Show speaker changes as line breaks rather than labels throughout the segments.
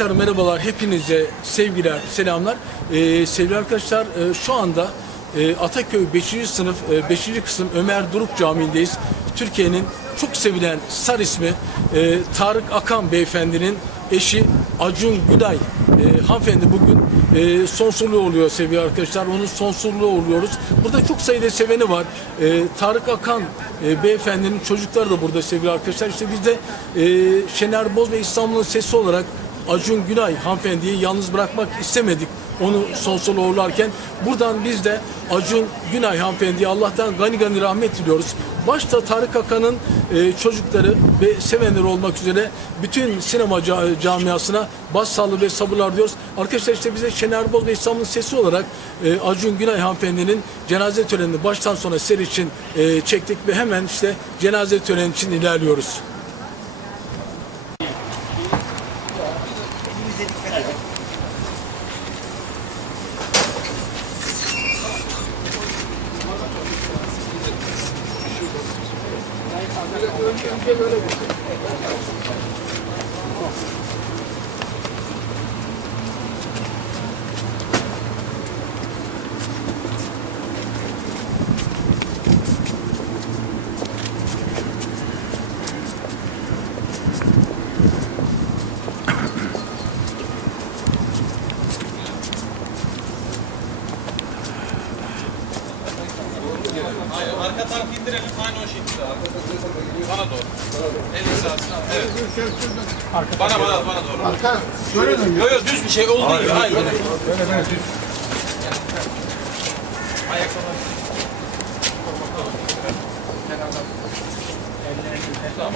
Arkadaşlar Merhabalar, hepinize sevgiler, selamlar. Ee, sevgili arkadaşlar, e, şu anda e, Ataköy 5. sınıf e, 5. kısım Ömer Duruk Camii'ndeyiz. Türkiye'nin çok sevilen star ismi e, Tarık Akan beyefendinin eşi Acun Güday e, hanımefendi bugün e, sonsuzluğu oluyor sevgili arkadaşlar. Onun sonsuzluğu oluyoruz. Burada çok sayıda seveni var. E, Tarık Akan e, beyefendinin çocukları da burada sevgili arkadaşlar. İşte biz de e, Şener Boz ve İstanbul'un sesi olarak Acun Günay hanımefendiyi yalnız bırakmak istemedik. Onu sonsuzluğa uğurlarken buradan biz de Acun Günay hanımefendiye Allah'tan gani gani rahmet diliyoruz. Başta Tarık Akan'ın e, çocukları ve sevenleri olmak üzere bütün sinema ca- camiasına başsağlığı ve sabırlar diyoruz. Arkadaşlar işte bize Şener Boz ve İstanbul'un sesi olarak e, Acun Günay hanımefendinin cenaze törenini baştan sona seri için e, çektik ve hemen işte cenaze töreni için ilerliyoruz.
Hayır, arka tarafı indirelim aynı o şekilde. Bana doğru. El hizasına. Evet. Bana bana bana doğru.
Arka şöyle dön.
Yok yok düz bir şey olduğu gibi. Hayır. Böyle böyle düz. Ayakkabı. Tamam.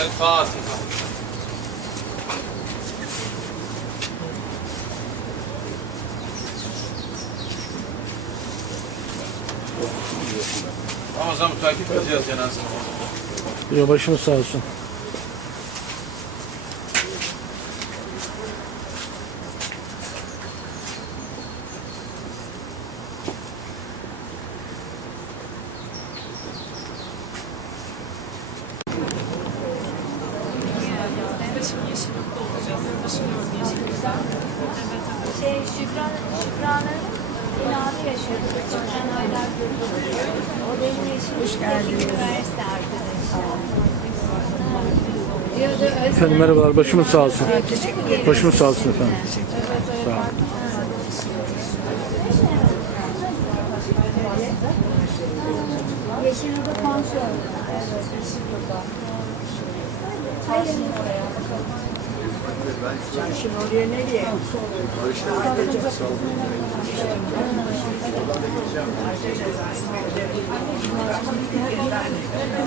El Fatiha. Ramazan takip edeceğiz cenazeni.
Ya başımız sağ olsun.
Şey, Şükran, Şükran'ın binada yaşıyordu. Geçen aylar görüştük. O benim eşim. Hoş geldiniz. Üniversite arkadaşım. Diyordu Özlem.
Efendim merhabalar, başımız sağ olsun. Başımız sağ olsun efendim. Sağ olun.
Yeşil Oda Pansiyon. Hayır.
Şimdi oraya nereye?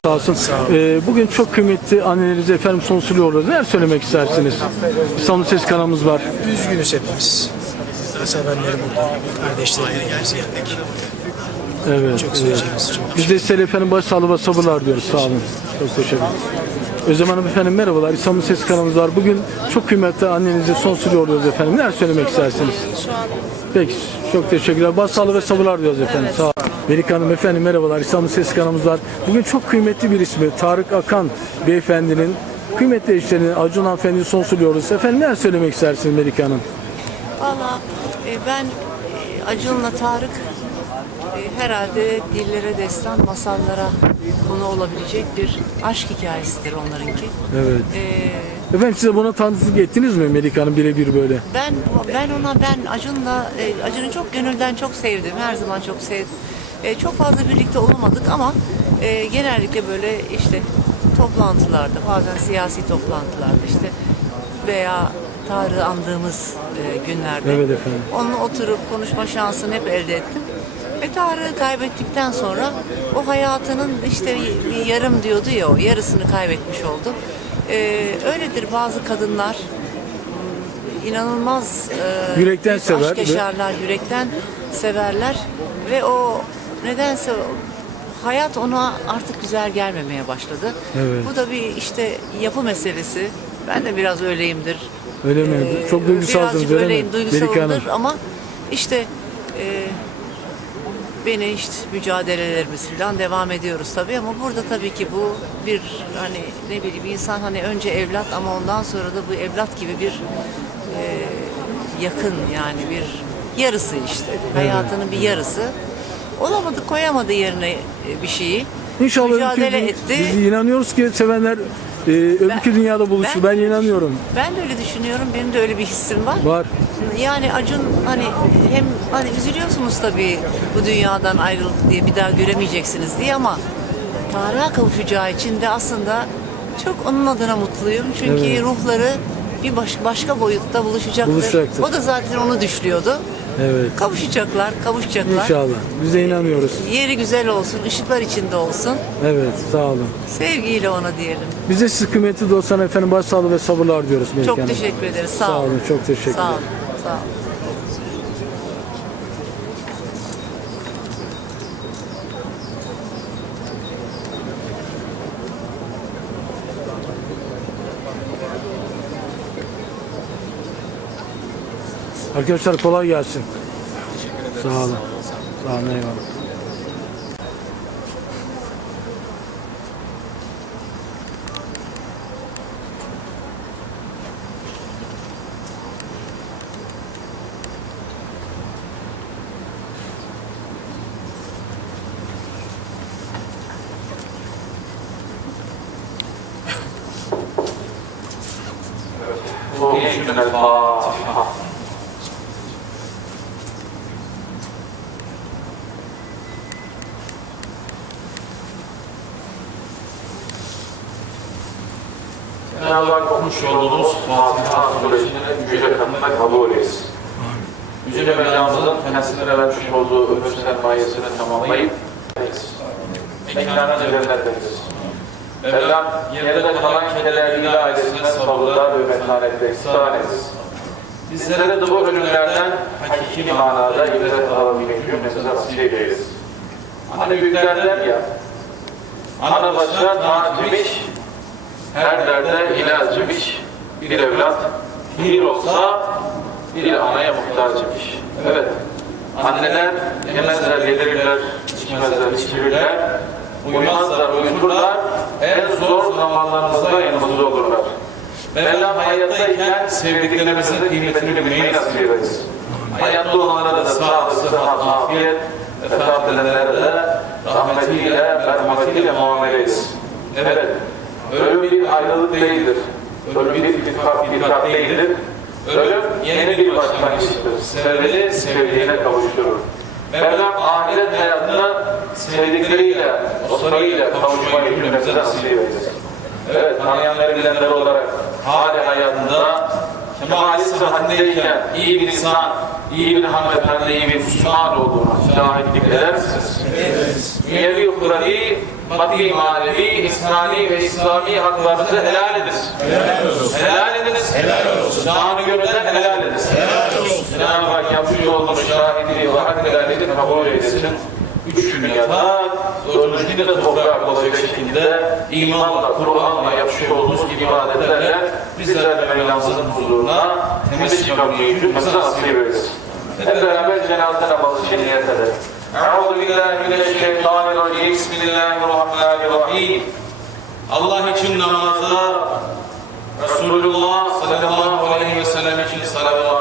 Sağ olsun. Ee, bugün çok kıymetli annelerinize efendim sonsuzluğu uğurluyoruz. Neler söylemek istersiniz? İstanbul Ses kanalımız var.
Üzgünüz hepimiz. Sevenleri burada. Kardeşlerimiz geldik.
Evet.
Çok
evet. Biz de size efendim başsağlığı ve sabırlar diyoruz. Sağ olun. Çok teşekkür ederim. Özlem Hanım efendim merhabalar. İstanbul Ses kanalımız var. Bugün çok kıymetli annenize sonsuzluğu uğurluyoruz efendim. Neler söylemek istersiniz? Peki. Çok teşekkürler. Başsağlığı ve sabırlar diyoruz efendim. Sağ olun. Melik Hanım efendim merhabalar. İstanbul Ses kanalımız var. Bugün çok kıymetli bir ismi. Tarık Akan beyefendinin kıymetli eşlerini Acun hanımefendiyi sonsuzluyoruz. Efendim neler söylemek istersiniz Melik Hanım?
Valla e, ben e, Acun'la Tarık herhalde dillere destan, masallara konu olabilecek bir aşk hikayesidir onlarınki.
Evet.
E,
Efendim size buna tanıklık ettiniz mi Melik Hanım birebir böyle?
ben ben ona ben Acun'la e, Acun'u çok gönülden çok sevdim. Her zaman çok sevdim. E, çok fazla birlikte olamadık ama e, genellikle böyle işte toplantılarda, bazen siyasi toplantılarda işte veya Tarık'ı andığımız e, günlerde
Evet efendim.
onunla oturup konuşma şansını hep elde ettim. Ve Tarık'ı kaybettikten sonra o hayatının işte bir yarım diyordu ya o yarısını kaybetmiş oldu. E, öyledir bazı kadınlar inanılmaz e,
Yürekten sever
aşk yaşarlar, yürekten severler ve o nedense hayat ona artık güzel gelmemeye başladı.
Evet.
Bu da bir işte yapı meselesi. Ben de biraz öyleyimdir.
Öyle mi?
Ee,
Çok duygusalsınız
birazcık öyleyim,
Hanım.
ama işte e, beni işte mücadelelerimiz falan devam ediyoruz tabii ama burada tabii ki bu bir hani ne bileyim insan hani önce evlat ama ondan sonra da bu evlat gibi bir e, yakın yani bir yarısı işte. Hayatının bir yarısı. Olamadı koyamadı yerine e, bir şeyi.
İnşallah
mücadele etti.
Biz inanıyoruz ki sevenler e, öbürkü dünyada buluşur. Ben,
öyle
inanıyorum.
Ben de öyle düşünüyorum. Benim de öyle bir hissim var.
Var.
Yani Acun hani hem hani üzülüyorsunuz tabii bu dünyadan ayrıldık diye bir daha göremeyeceksiniz diye ama Tarık'a kavuşacağı için de aslında çok onun adına mutluyum. Çünkü
Evet.
ruhları bir baş- başka boyutta buluşacaktır.
Buluşacaktır.
O da zaten onu düşlüyordu.
Evet.
Kavuşacaklar, kavuşacaklar.
İnşallah. Biz de inanıyoruz.
Yeri güzel olsun, ışıklar içinde olsun.
Evet. Sağ olun.
Sevgiyle ona diyelim.
Bize siz kıymetli dostlarına efendim başsağlığı ve sabırlar diyoruz. Melike
Çok
Hanım.
teşekkür ederiz. Sağ,
Sağ
olun.
olun, çok teşekkürler.
Sağ olun. Sağ olun.
Arkadaşlar kolay gelsin. Sağ olun. Sağ olun. Eyvallah.
من okumuş olduğumuz Fatiha suresini yüce katına kabul etsin. Yüce Mevlamızın kendisine vermiş olduğu ömür sermayesini tamamlayıp mekanı cennetteyiz. Mevlam yerine kalan kederliğiyle ailesine sabırlar ve metanette ihsan etsin. Bizlere de bu ölümlerden hakiki manada ibret alabilmek cümlemize nasip eylesin. Hani büyükler der ya, ana başına tacimiş, her derde ilaç imiş, bir evlat bir olsa bir anaya muhtaç imiş. Evet, anneler yemezler, yedirirler, içmezler, içirirler, uyumazlar, uyuturlar, en zor zamanlarımızda yanımızda olurlar. Mevlam hayattayken sevdiklerimizin kıymetini bilmeyi nasip eylesin. Hayatta olanlara da sağlık, sıhhat, afiyet, vefat edenlere de rahmetiyle, merhametiyle muamele etsin. Evet, ölüm bir ayrılık değildir. Ölüm bir ittifak, ittifak değildir. Ölüm yeni bir başlangıçtır. Seveni sevdiğine kavuşturur. Mevlam ahiret hayatına sevdikleriyle, dostlarıyla kavuşmayı cümlemize nasip eylesin. Evet, tanıyanları bilenler olarak hali hayatında kemali sıhhatindeyken iyi bir insan, iyi bir hanımefendi, iyi bir Müslüman olduğuna şahitlik eder misiniz? Evet. Maddi manevi, insani ve İslami haklarınızı helal ediniz. Helal olsun. Helal ediniz. Helal olsun. Canı gönülden helal ediniz. Helal olsun. Cenab-ı Hak yapmış olduğunuz şahitliği ve hak helalliğini kabul eylesin. Üç dünyada, dördüncü de toprak olacak şekilde imanla, Kur'an'la yapmış olduğumuz ibadetlerle bizler de Mevlamızın huzuruna temiz çıkarmayı cümlemize nasip eylesin. Hep beraber cenaze namazı için niyet. Euzu billahi mineşşeytanirracim. Bismillahirrahmanirrahim.
Allah için namaza, Resulullah sallallahu aleyhi ve sellem için salavata,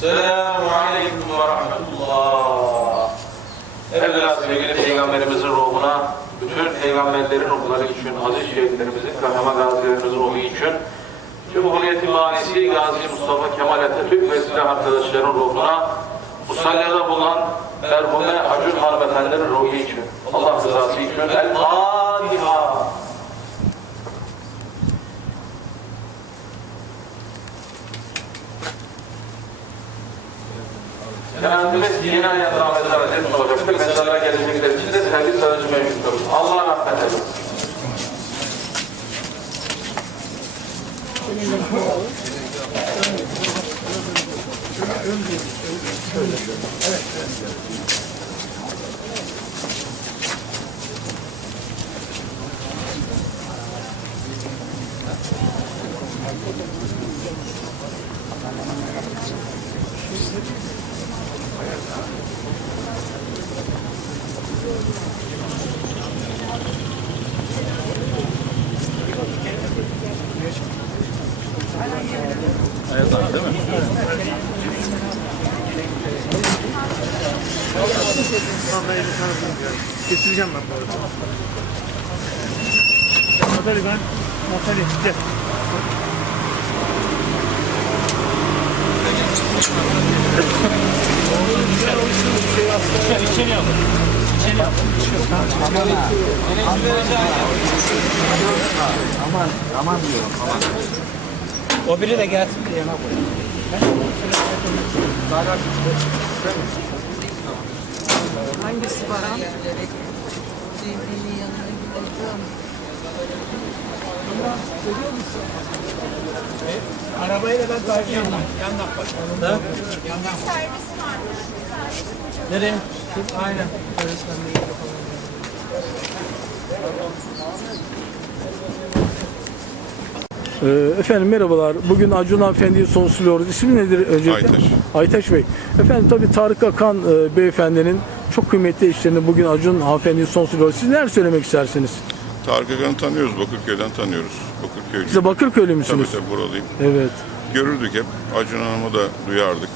Selamu Aleyküm ve Rahmetullah.
Evvela sevgili Peygamberimizin ruhuna bütün peygamberlerin ruhları için, aziz şehitlerimizin, kahraman gazilerimizin ruhu için, Cumhuriyeti Manisi Gazi Mustafa Kemal Atatürk ve silah arkadaşlarının ruhuna, musallada bulunan merhume Acun hanımefendinin ruhu için, Allah rızası için, El Yeni ayet rahmetine rahmet olacaktır. Mezara gelecekler için de servis aracı mevcuttur. Allah rahmet eylesin.
Getireceğim ben bu arada. Motoru ben. Motoru gel. O biri de gelsin de yana koy.
Hangisi Baran?
Arabayı da ben takip edeyim. Yandan bak. Ha? Yandan bak. Nereye? Aynen.
Ee, Efendim merhabalar. Bugün Acun Hanımefendi'yi sorguluyoruz. İsmi nedir öncelikle?
Aytaş.
Aytaş Bey. Efendim tabii Tarık Akan e, beyefendinin çok kıymetli işlerini bugün Acun Hanımefendi'yi sorguluyoruz. Siz neler söylemek istersiniz?
Tarık Akan'ı tanıyoruz, Bakırköy'den tanıyoruz. Bakırköylü.
Siz de Bakırköylü
Tabii
müsünüz?
tabii buralıyım.
Evet.
Görürdük hep. Acun Hanım'ı da duyardık.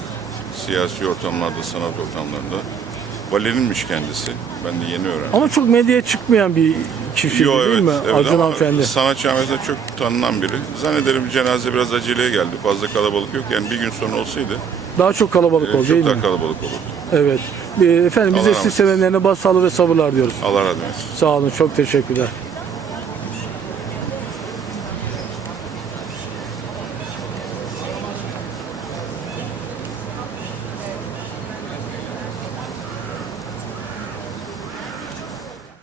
Siyasi ortamlarda, sanat ortamlarında. Balerinmiş kendisi. Ben de yeni öğrendim.
Ama çok medyaya çıkmayan bir kişi
Yo,
değil mi
evet,
Acun
ama
Hanımefendi?
Sanat camiasında çok tanınan biri. Zannederim cenaze biraz aceleye geldi. Fazla kalabalık yok. Yani bir gün sonra olsaydı
Daha çok kalabalık
e,
oldu değil
çok daha
mi?
kalabalık olurdu.
Evet. Ee, Efendim biz
Allah
de
rahmet
siz sevenlerine başsağlığı ve sabırlar diyoruz.
Allah razı olsun.
Sağ olun. Çok teşekkürler.